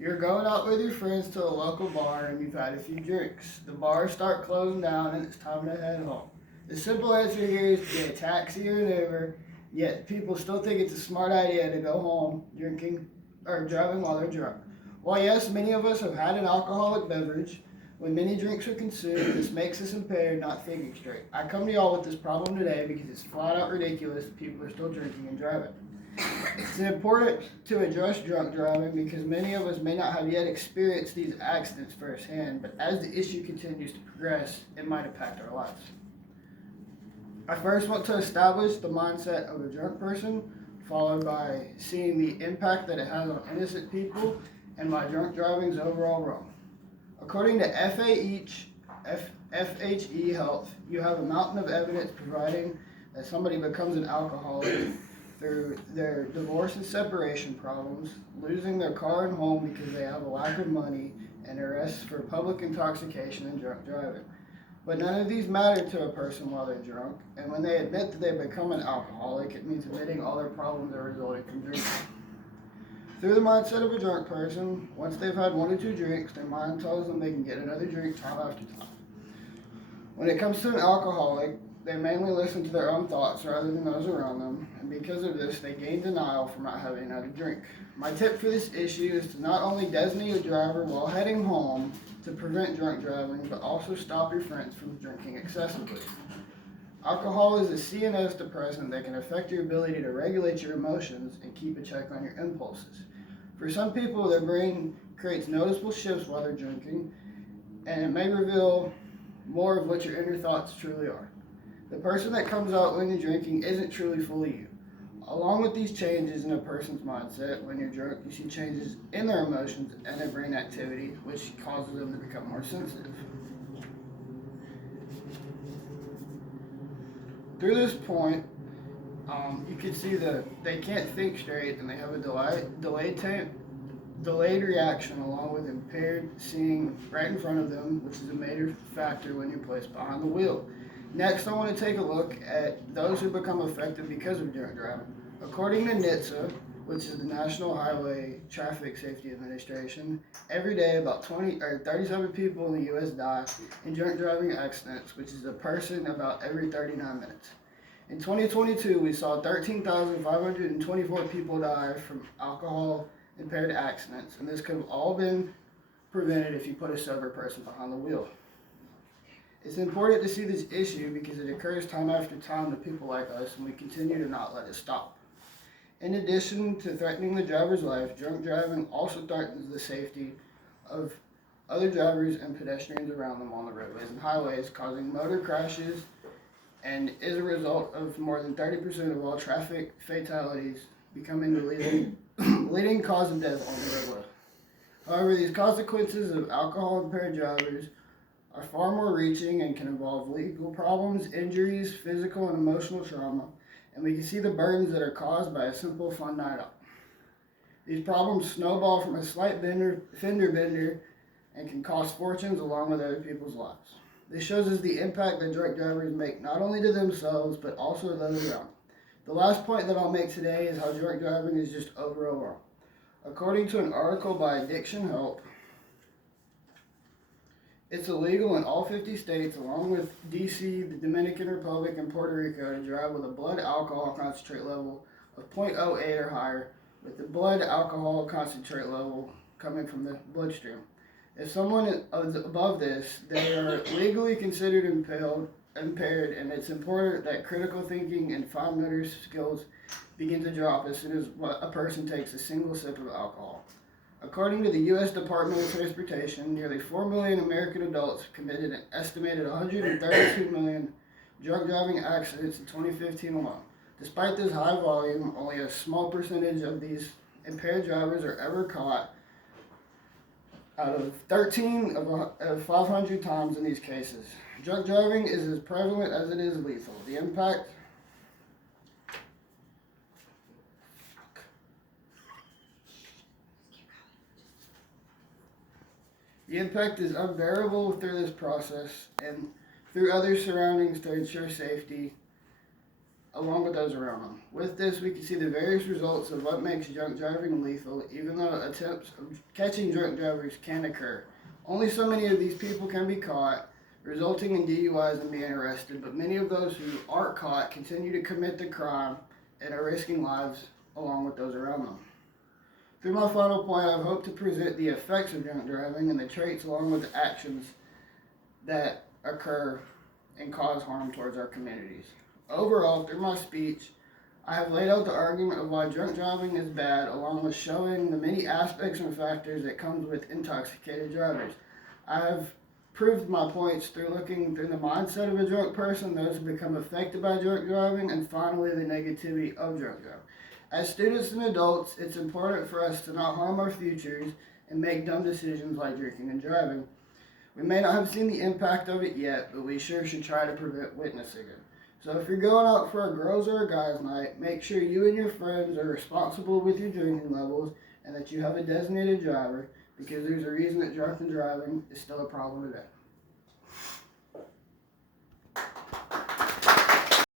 You're going out with your friends to a local bar and you've had a few drinks. The bars start closing down and it's time to head home. The simple answer here is to get a taxi or an Uber, yet people still think it's a smart idea to go home drinking or driving while they're drunk. While yes, many of us have had an alcoholic beverage, when many drinks are consumed, this makes us impaired, not thinking straight. I come to y'all with this problem today because it's flat out ridiculous people are still drinking and driving. It's important to address drunk driving because many of us may not have yet experienced these accidents firsthand, but as the issue continues to progress, it might impact our lives. I first want to establish the mindset of a drunk person, followed by seeing the impact that it has on innocent people and why drunk driving is overall wrong. According to FHE Health, you have a mountain of evidence providing that somebody becomes an alcoholic through their divorce and separation problems, losing their car and home because they have a lack of money, and arrests for public intoxication and drunk driving. But none of these matter to a person while they're drunk, and when they admit that they become an alcoholic, it means admitting all their problems are resulting from drinking. Through the mindset of a drunk person, once they've had one or two drinks, their mind tells them they can get another drink time after time. When it comes to an alcoholic, they mainly listen to their own thoughts rather than those around them, and because of this, they gain denial for not having another drink. My tip for this issue is to not only designate a driver while heading home to prevent drunk driving, but also stop your friends from drinking excessively. Alcohol is a CNS depressant that can affect your ability to regulate your emotions and keep a check on your impulses. For some people, their brain creates noticeable shifts while they're drinking, and it may reveal more of what your inner thoughts truly are. The person that comes out when you're drinking isn't truly fully you. Along with these changes in a person's mindset, when you're drunk, you see changes in their emotions and their brain activity, which causes them to become more sensitive. Through this point, you can see that they can't think straight and they have a delayed reaction along with impaired seeing right in front of them, which is a major factor when you're placed behind the wheel. Next, I want to take a look at those who become affected because of drunk driving. According to NHTSA, which is the National Highway Traffic Safety Administration, every day about 37 people in the U.S. die in drunk driving accidents, which is a person about every 39 minutes. In 2022, we saw 13,524 people die from alcohol-impaired accidents, and this could have all been prevented if you put a sober person behind the wheel. It's important to see this issue because it occurs time after time to people like us, and we continue to not let it stop. In addition to threatening the driver's life, drunk driving also threatens the safety of other drivers and pedestrians around them on the roadways and highways, causing motor crashes, and is a result of more than 30% of all traffic fatalities becoming the leading cause of death on the roadway. However, these consequences of alcohol-impaired drivers are far more reaching and can involve legal problems, injuries, physical and emotional trauma, and we can see the burdens that are caused by a simple fun night out. These problems snowball from a slight fender bender and can cost fortunes along with other people's lives. This shows us the impact that drunk drivers make not only to themselves but also to those around. The last point that I'll make today is how drunk driving is just overall wrong. According to an article by Addiction Help, it's illegal in all 50 states, along with D.C., the Dominican Republic, and Puerto Rico, to drive with a blood alcohol concentrate level of 0.08 or higher, with the blood alcohol concentrate level coming from the bloodstream. If someone is above this, they are legally considered impaired, and it's important that critical thinking and fine motor skills begin to drop as soon as a person takes a single sip of alcohol. According to the U.S. Department of Transportation, nearly 4 million American adults committed an estimated 132 million drunk driving accidents in 2015 alone. Despite this high volume, only a small percentage of these impaired drivers are ever caught out of 13 of 500 times in these cases. Drunk driving is as prevalent as it is lethal. The impact is unbearable through this process and through other surroundings to ensure safety, along with those around them. With this, we can see the various results of what makes drunk driving lethal, even though attempts of catching drunk drivers can occur. Only so many of these people can be caught, resulting in DUIs and being arrested, but many of those who aren't caught continue to commit the crime and are risking lives along with those around them. Through my final point, I hope to present the effects of drunk driving and the traits along with the actions that occur and cause harm towards our communities. Overall, through my speech, I have laid out the argument of why drunk driving is bad, along with showing the many aspects and factors that comes with intoxicated drivers. I have proved my points through looking through the mindset of a drunk person, those who become affected by drunk driving, and finally the negativity of drunk driving. As students and adults, it's important for us to not harm our futures and make dumb decisions like drinking and driving. We may not have seen the impact of it yet, but we sure should try to prevent witnessing it. So if you're going out for a girls or a guys night, make sure you and your friends are responsible with your drinking levels and that you have a designated driver, because there's a reason that drunken driving is still a problem today.